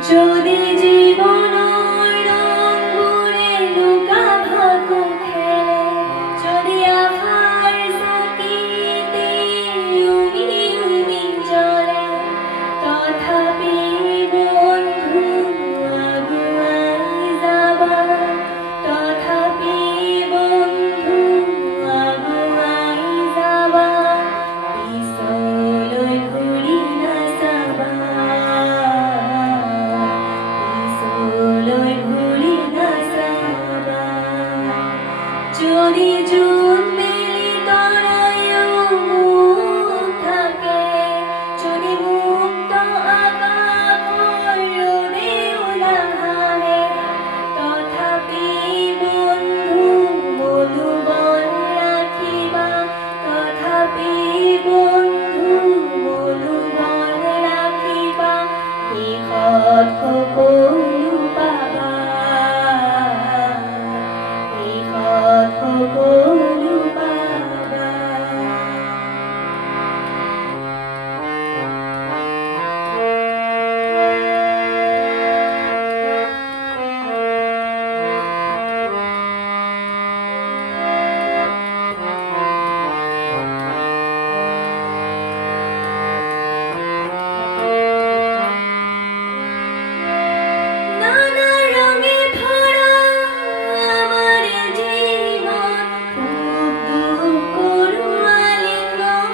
যদি জীবন রঙে লুকা ভাকু খেলে যদি আহার সাকিতে উমি উমি জলে তথাপি বন্ধু আগুয়াই যাবা তথাপি বন্ধু আগুয়াই যাবা পিছলৈ ঘূৰি নাচাবা যদি জুন মেলি তৰায়ো মুখ থাকে যদি মুক্ত আকাশৰ ৰ'দে উলাহে তথাপি বন্ধু মনোবল ৰাখিবা তথাপি বন্ধু মনোবল ৰাখিবা শেষত সকলো পাবা সকলো পাবা নানা রঙে ভরা আমার জীবন খুব দুঃখ আলিঙ্গন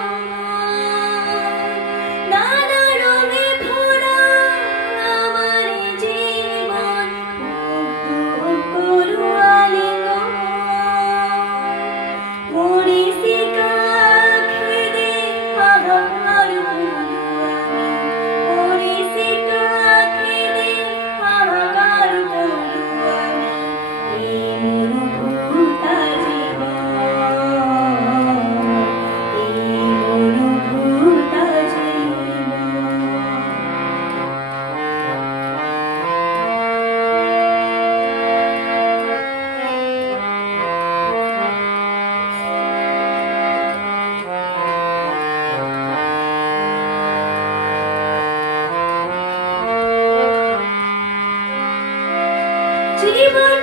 নানা রঙে ভরা আমার জীবন খুব দুঃখ আলিঙ্গন মরিচিকা খেদে হাহাকার মরিচিকা খেদে হাহাকার এই মরুভূতা জীবন এই মরুভূতা জীবন জীবন